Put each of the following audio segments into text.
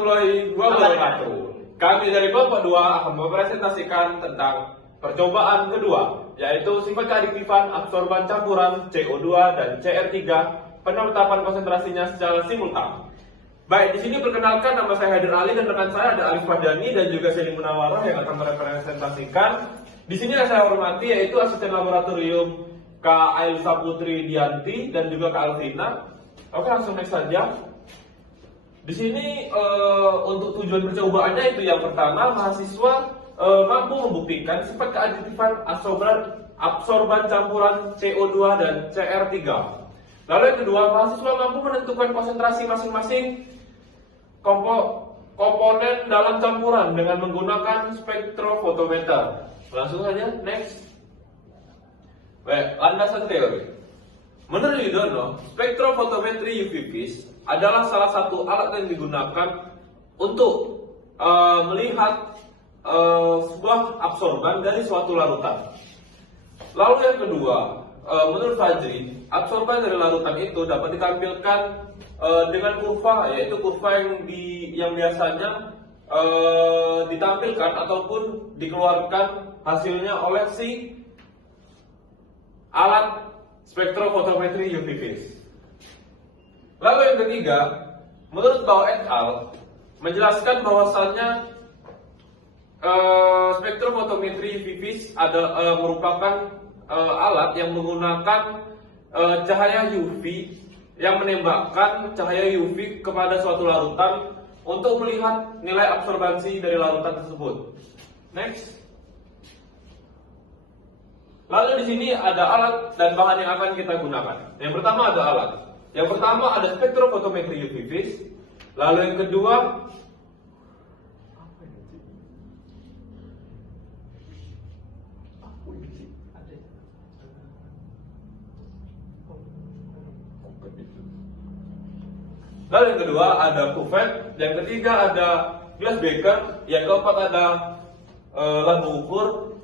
warahmatullahi wabarakatuh. Kami dari Kelompok 2 akan mempresentasikan tentang percobaan kedua, yaitu sifat keadiktifan absorban campuran CO2 dan CR3, penetapan konsentrasinya secara simultan. Baik, di sini perkenalkan, nama saya Haider Ali dan rekan saya ada Alif Fahdani dan juga Seli Munawarah yang akan merepresentasikan. Di sini yang saya hormati yaitu asisten laboratorium Kak Ailsa Putri Dianti dan juga Kak Alvina. Oke, langsung next saja. Di sini untuk tujuan percobaannya itu yang pertama, mahasiswa mampu membuktikan sifat keadiktifan absorban campuran CO2 dan CR3. Lalu yang kedua, mahasiswa mampu menentukan konsentrasi masing-masing komponen dalam campuran dengan menggunakan spektrofotometer. Langsung saja, next. Baik, landasan teori. Menurut Yudono, spektrofotometri UV vis adalah salah satu alat yang digunakan untuk melihat sebuah absorban dari suatu larutan. Lalu yang kedua, menurut Fajri, absorban dari larutan itu dapat ditampilkan dengan kurva, yaitu kurva yang biasanya ditampilkan ataupun dikeluarkan hasilnya oleh si alat spektrofotometri UV vis. Lalu yang ketiga, menurut Bao et al. Menjelaskan bahwasannya spektrofotometri UV vis merupakan alat yang menggunakan cahaya UV yang menembakkan cahaya UV kepada suatu larutan untuk melihat nilai absorbansi dari larutan tersebut. Next. Lalu di sini ada alat dan bahan yang akan kita gunakan. Yang pertama ada alat. Yang pertama ada spektrofotometri UV vis. Lalu yang kedua ada kuvet. Yang ketiga ada glass beaker. Yang keempat ada lampu ukur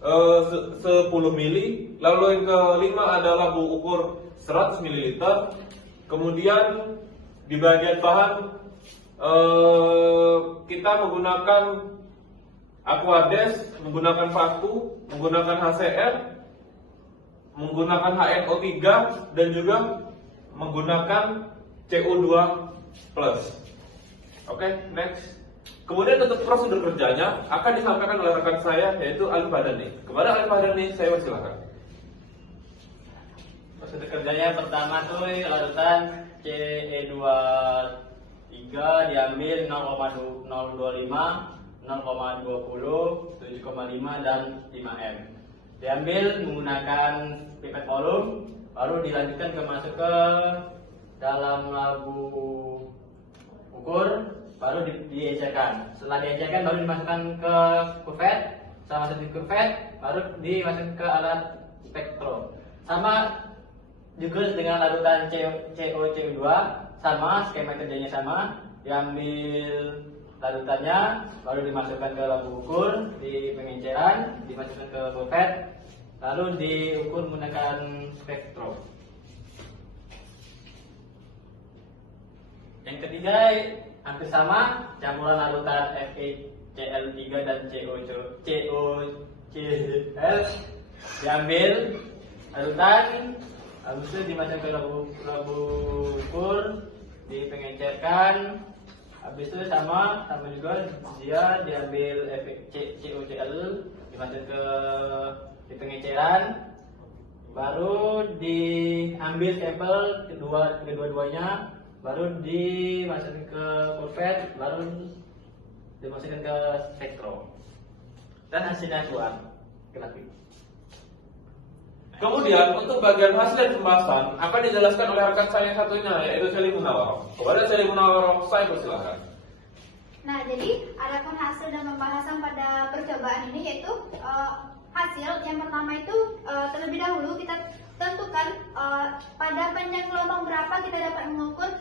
10 mili. Lalu yang kelima ada lampu ukur 100 ml. Kemudian di bagian bahan kita menggunakan aquades, menggunakan vakum, menggunakan HCl, menggunakan HNO3 dan juga menggunakan CO2 plus. Oke, next. Kemudian untuk prosedur kerjanya akan disampaikan oleh rekan saya yaitu Alif Fahdani. Kepada Alif Fahdani saya persilakan. Prosedur kerjanya pertama tuh larutan Ce23 diambil 0,025, 0,20, 7,5 dan 5M. Diambil menggunakan pipet volume, baru dilanjutkan masuk ke dalam labu ukur, baru diencerkan. Setelah diencerkan baru dimasukkan ke kuvet, setelah masuk di kuvet baru dimasukkan ke alat spektro. Sama juga dengan larutan CO2, sama skema kerjanya sama. Diambil larutannya baru dimasukkan ke labu ukur, di pengenceran, dimasukkan ke kuvet, lalu diukur menggunakan spektro. Yang ketiga hampir sama, campuran larutan FeCl3 dan COCl. Diambil larutan, habis itu dimasukkan ke labu ukur, dipengencerkan, habis itu sama juga dia diambil COCl, dimasukkan ke pengenceran, baru diambil sampel kedua-duanya, baru dimasukkan ke kuvet, baru dimasukkan ke spektro, dan hasilnya keluar grafik. Kemudian untuk bagian hasil dan pembahasan akan dijelaskan oleh rekan saya yang satunya yaitu Seli Munawarah. Kepada Seli Munawarah saya persilakan. Nah, jadi adapun hasil dan pembahasan pada percobaan ini yaitu hasil yang pertama itu terlebih dahulu kita tentukan pada panjang gelombang berapa kita dapat mengukur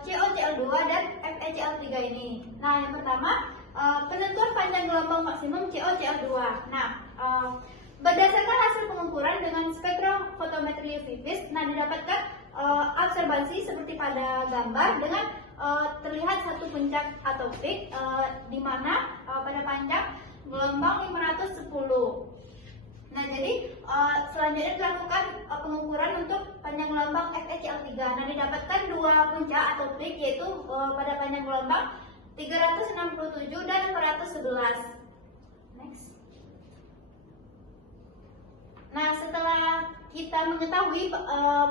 COCl2 dan FeCl3 ini. Nah, yang pertama penentuan panjang gelombang maksimum COCl2. Nah, berdasarkan hasil pengukuran dengan spektrofotometri UV vis, nah didapatkan absorbansi seperti pada gambar dengan terlihat satu puncak atau peak di mana pada panjang gelombang 510. Nah, jadi selanjutnya dilakukan pengukuran untuk panjang gelombang FECL3. Nah, didapatkan dua puncak atau peak, yaitu pada panjang gelombang 367 dan 411. Next. Nah, setelah kita mengetahui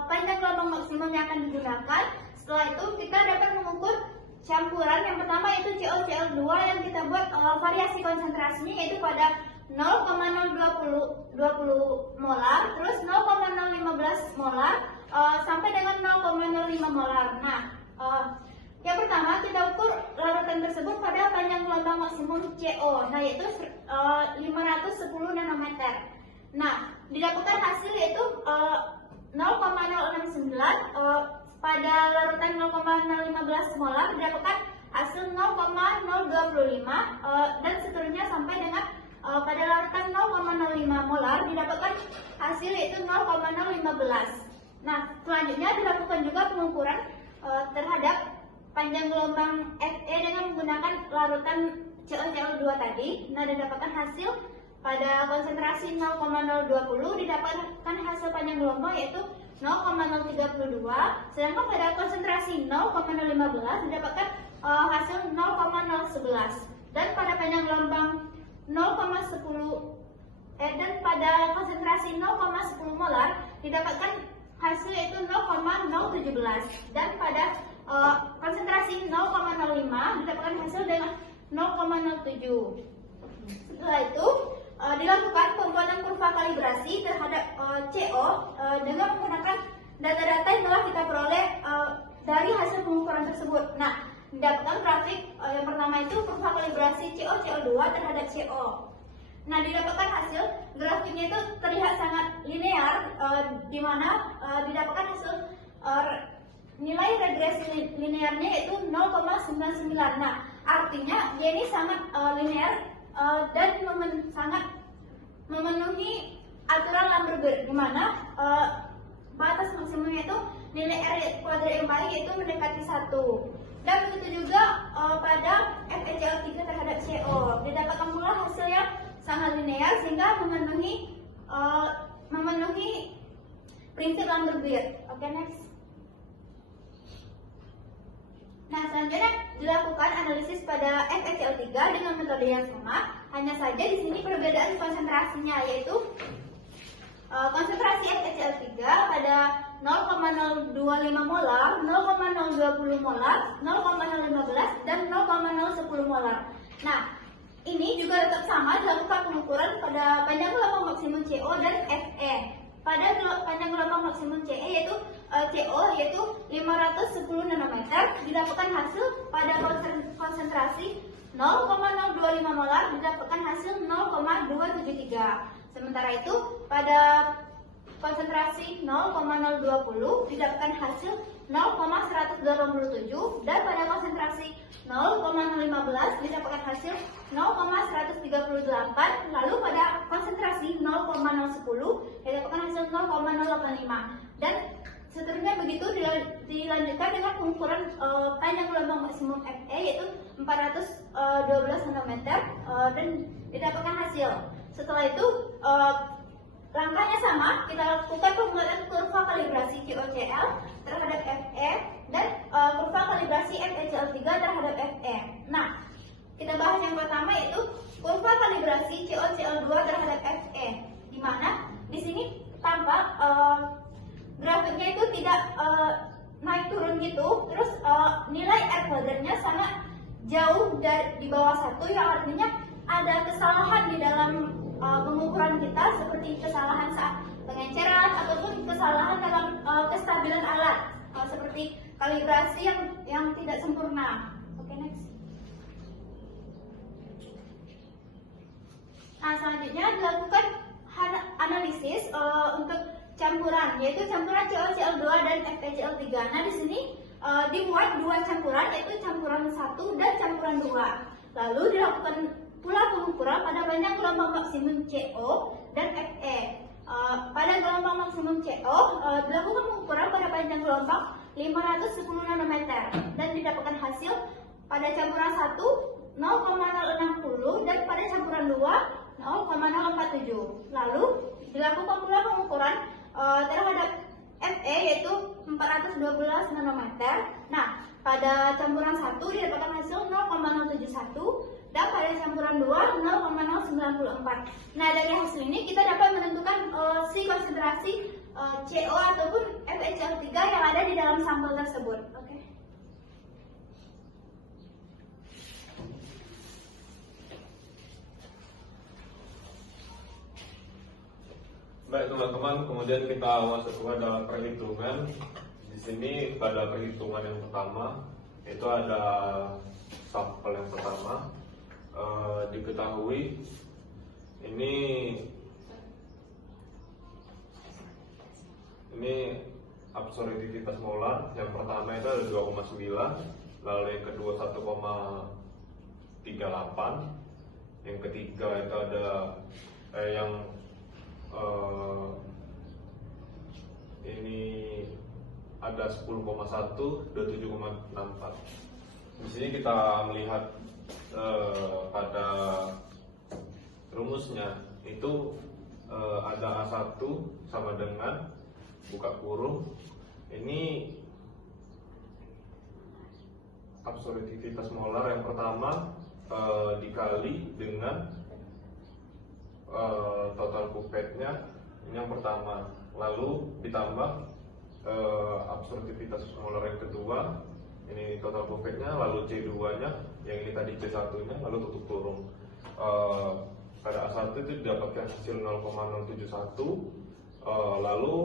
panjang gelombang maksimum yang akan digunakan, setelah itu kita dapat mengukur campuran. Yang pertama itu COCl2 yang kita buat variasi konsentrasinya yaitu pada 0,020 molar, terus 0,015 molar sampai dengan 0,05 molar. Nah, yang pertama kita ukur larutan tersebut pada panjang gelombang maksimum CO, nah yaitu 510 nanometer. Nah, didapatkan hasil yaitu 0,069 pada larutan 0,015 molar didapatkan hasil 0,025 dan seterusnya sampai dengan pada larutan 0,05 molar didapatkan hasil yaitu 0,015. Nah, selanjutnya dilakukan juga pengukuran terhadap panjang gelombang Fe dengan menggunakan larutan COCl2 tadi. Nah, didapatkan hasil pada konsentrasi 0,020 didapatkan hasil panjang gelombang yaitu 0,032, sedangkan pada konsentrasi 0,015 didapatkan hasil 0,011, dan pada panjang gelombang 0,10 dan pada konsentrasi 0,10 molar didapatkan hasil yaitu 0,017, dan pada konsentrasi 0,05 didapatkan hasil dengan 0,07. Setelah itu dilakukan pembuatan kurva kalibrasi terhadap CO dengan menggunakan data-data yang telah kita peroleh dari hasil pengukuran tersebut. Nah, didapatkan grafik yang pertama itu kurva kalibrasi COCl2 terhadap CO. Nah, didapatkan hasil grafiknya itu terlihat sangat linear, di mana didapatkan hasil nilai regresi linearnya yaitu 0,99. Nah, artinya dia ini sangat linear dan sangat memenuhi aturan Lamberberg, di mana batas maksimumnya itu nilai R kuadrat yang baik yaitu mendekati 1. Dan begitu juga pada FeCl3 terhadap CO didapatkan pula hasil yang sangat linear sehingga memenuhi prinsip Lamberberg. Oke, next. Nah, selanjutnya dilakukan analisis pada FeCl3 dengan metode yang sama. Hanya saja di sini perbedaan konsentrasinya, yaitu konsentrasi FeCl3 pada 0,025 molar, 0,020 molar, 0,015 dan 0,010 molar. Nah, ini juga tetap sama dilakukan pengukuran pada panjang gelombang maksimum CO dan Fe. Pada panjang gelombang maksimum CE yaitu CO yaitu 510 nanometer didapatkan hasil pada konsentrasi 0,025 molar didapatkan hasil 0,273. Sementara itu pada konsentrasi 0,020 didapatkan hasil 0,187 dan pada konsentrasi 0,015 didapatkan hasil 0,138, lalu pada konsentrasi 0,010 didapatkan hasil 0,085, dan seterusnya begitu dilanjutkan dengan pengukuran panjang gelombang maksimum Fe yaitu 412 nanometer dan didapatkan hasil. Setelah itu langkahnya sama, kita lakukan pembuatan kurva kalibrasi COCl terhadap Fe dan kurva kalibrasi FeCl3 terhadap Fe. Nah, kita bahas yang pertama yaitu kurva kalibrasi COCl2 terhadap Fe, di mana di sini tampak grafiknya itu tidak naik turun gitu, terus nilai R kuadratnya sangat jauh dari di bawah 1, yang artinya ada kesalahan di dalam pengukuran kita, seperti kesalahan saat pengenceran ataupun kesalahan dalam kestabilan alat, seperti kalibrasi yang tidak sempurna. Oke, next. Nah, selanjutnya dilakukan analisis untuk campuran, yaitu campuran COCl2 dan FeCl3. Nah, di sini dibuat dua campuran, yaitu campuran 1 dan campuran 2. Lalu dilakukan pula pengukuran pada panjang gelombang maksimum CO dan Fe. Pada gelombang maksimum CO dilakukan pengukuran pada panjang gelombang 510 nanometer dan didapatkan hasil pada campuran 1 0,060 dan pada campuran 2 0,047. Lalu dilakukan pula pengukuran terhadap Fe yaitu 412 nanometer. Nah, pada campuran 1 didapatkan hasil 0,071 dan pada campuran 2 0,094. Nah, dari hasil ini kita dapat menentukan si konsentrasi CO ataupun FeCO3 yang ada di dalam sampel tersebut. Oke. Baik teman-teman, kemudian kita masuk kepada perhitungan. Di sini pada perhitungan yang pertama itu ada sampel yang pertama. Diketahui ini absorptivitas molar. Yang pertama itu ada 2,9, lalu yang kedua 1,38, yang ketiga itu ada ini ada 10,1, 27,64. Di sini kita melihat pada rumusnya itu ada A1 sama dengan buka kurung ini absorptivitas molar yang pertama dikali dengan total pipetnya ini yang pertama, lalu ditambah absorptivitas molar yang kedua, ini total pipetnya, lalu C2 nya yang ini tadi C1 nya, lalu tutup kurung. Pada A1 itu didapatkan hasil 0,071, lalu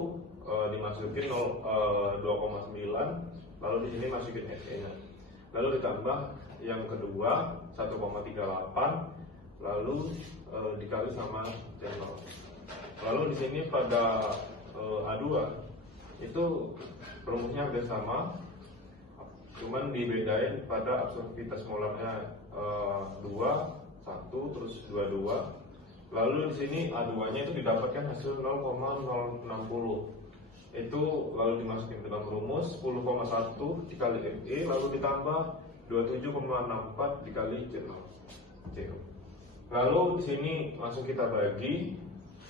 dimasukin 2,9, lalu di sini masukin Fe nya, lalu ditambah yang kedua 1,38, lalu dikali sama C0. Lalu di sini pada A2 itu rumusnya hampir sama, cuman dibedain pada absorptivitas molarnya 2, 1, terus 22. Lalu di sini A2-nya itu didapatkan hasil 0,060. Itu lalu dimasukin ke dalam rumus 10,1 dikali Fe, lalu ditambah 27,64 dikali C0. Lalu di sini langsung kita bagi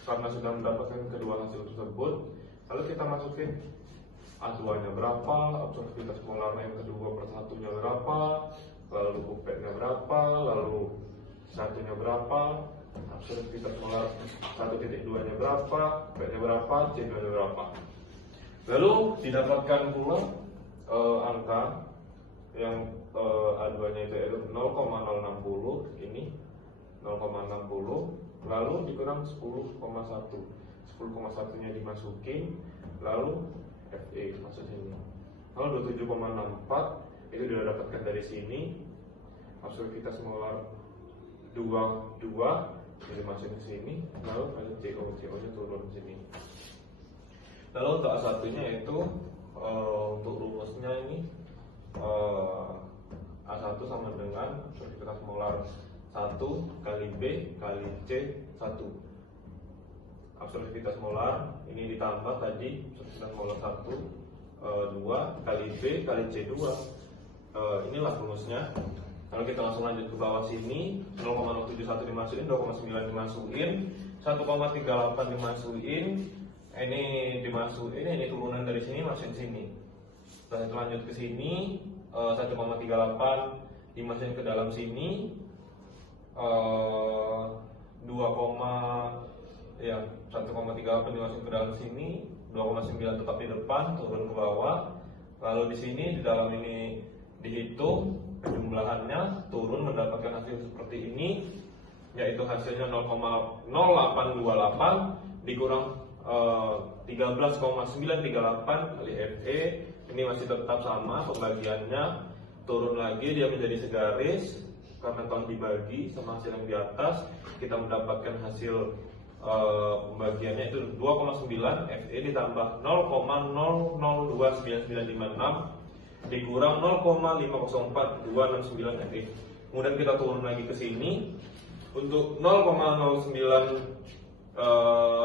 karena sudah mendapatkan kedua hasil tersebut. Lalu kita masukin A2-nya berapa, absorptivitas molarnya yang kedua per satunya berapa, lalu pipetnya berapa, lalu satunya berapa, absorptivitas molar 1,2-nya berapa, pipetnya berapa, C2-nya berapa. Lalu didapatkan pula angka yang A2-nya itu 0,060 ini 0,60, lalu dikurang 10,1. 10,1-nya dimasukin, lalu Fe masuk sini. Lalu 27,64 itu sudah dapatkan dari sini. Absorptivitas molar 2 jadi masukin ke sini, lalu ada CO-nya turun ke sini. Lalu untuk A1-nya itu untuk rumusnya ini A1 sama dengan absorptivitas molar 1 kali B kali C1. Absorptivitas molar ini ditambah tadi absorptivitas molar 1 2 kali B kali C2. Inilah rumusnya. Kalau kita langsung lanjut ke bawah sini, 0,071 dimasukin, 2,9 dimasukin, 1,38 dimasukin, ini dimasukin, ini turunan dari sini masukin sini. Setelah itu lanjut ke sini, 1,38 dimasukin ke dalam sini, 1,38 dimasukin ke dalam sini, 2,9 tetap di depan, turun ke bawah. Lalu di sini di dalam ini dihitung jumlahannya, turun mendapatkan hasil seperti ini, yaitu hasilnya 0,0828 dikurang 13,938 kali Fe. Ini masih tetap sama pembagiannya, turun lagi dia menjadi segaris karena telah dibagi sama hasil yang di atas. Kita mendapatkan hasil pembagiannya itu 2,9 Fe ditambah 0,002956 dikurang 0,504269 Fe. Kemudian kita turun lagi ke sini untuk 0,09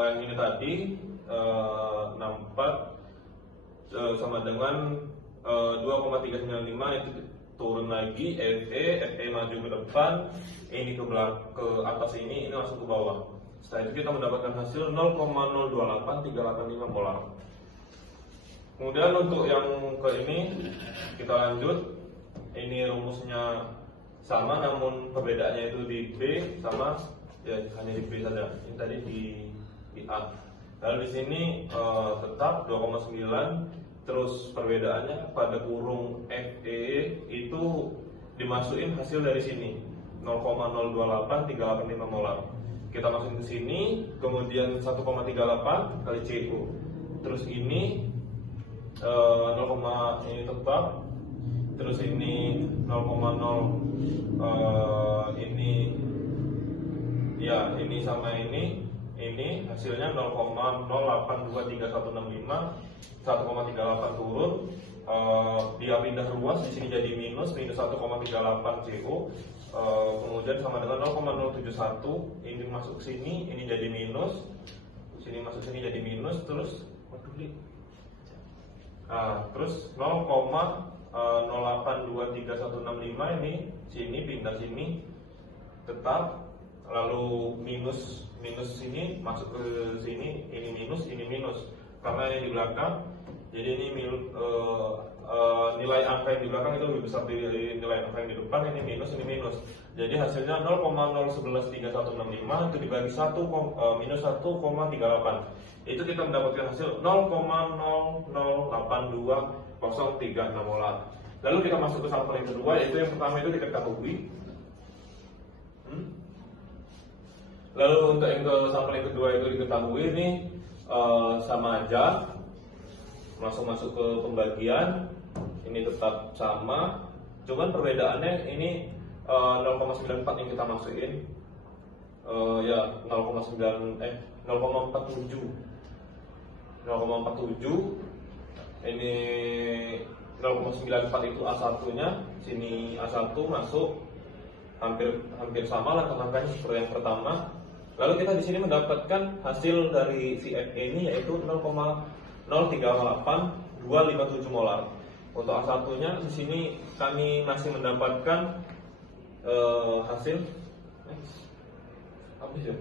yang ini tadi 64 sama dengan 2,395 itu turun lagi, FE maju ke depan, ini ke atas ini masuk ke bawah. Setelah itu kita mendapatkan hasil 0,028385 molar. Kemudian untuk yang ke ini kita lanjut. Ini rumusnya sama, namun perbedaannya itu di B sama, ya hanya di B saja. Ini tadi di A. Lalu di sini tetap 2,9. Terus perbedaannya pada kurung FE itu dimasukin hasil dari sini 0,02885 molar. Kita masukin ke sini, kemudian 1,38 kali CO. Terus ini 0, ini tetap. Terus ini 0,0 ini sama ini hasilnya 0,082365, 1,38 turun, dia pindah ruas, di sini jadi minus 1,38 CO, kemudian sama dengan 0,071, ini masuk sini, ini jadi minus, sini masuk sini jadi minus, terus terus 0,082365 ini sini pindah sini tetap, lalu minus sini masuk ke sini, ini minus karena ini di belakang, jadi ini nilai angka yang di belakang itu lebih besar dari nilai angka yang di depan, ini minus, jadi hasilnya 0,011365 itu dibagi 1 minus 1,38, itu kita mendapatkan hasil 0,0082036 molar. Lalu kita masuk ke sampel yang kedua, yaitu yang pertama itu diketahui. Lalu untuk yang ke sampel yang kedua itu diketahui, ini sama aja, masuk ke pembagian, ini tetap sama, cuman perbedaannya ini 0,94 yang kita masukin, 0,47, ini 0,94 itu A1 nya, sini A1 masuk, hampir sama lah angkanya seperti yang pertama. Lalu kita di sini mendapatkan hasil dari si FE ini yaitu 0,038257 molar. Untuk A1 nya di sini kami masih mendapatkan hasil habis ya.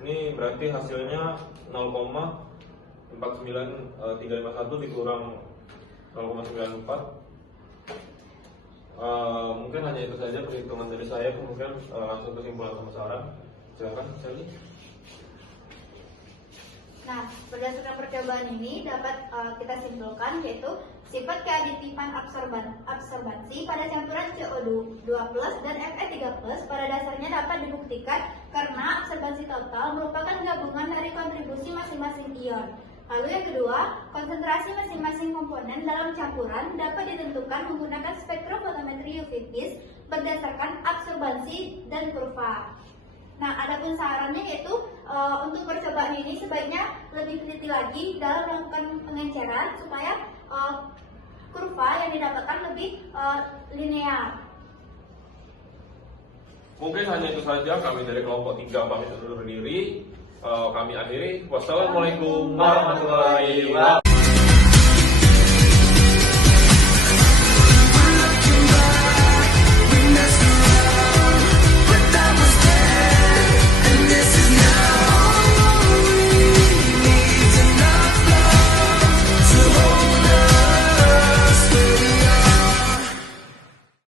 Ini berarti hasilnya 0,49351 dikurang 0,94. Mungkin hanya itu saja perhitungan dari saya. Kemudian langsung kesimpulan pemasaran. Silakan, Sally. Nah, berdasarkan percobaan ini dapat kita simpulkan yaitu sifat keaditifan absorbansi pada campuran CO2 dan Fe3+ pada dasarnya dapat dibuktikan karena absorbansi total merupakan gabungan dari kontribusi masing-masing ion. Lalu yang kedua, konsentrasi masing-masing komponen dalam campuran dapat ditentukan menggunakan spektrofotometri UV-Vis berdasarkan absorbansi dan kurva. Nah, adapun sarannya yaitu untuk percobaan ini sebaiknya lebih teliti lagi dalam melakukan pengenceran supaya kurva yang didapatkan lebih linear. Mungkin hanya itu saja, kami dari kelompok 3 pamit undur diri. Kami akhiri. Wassalamualaikum warahmatullahi wabarakatuh.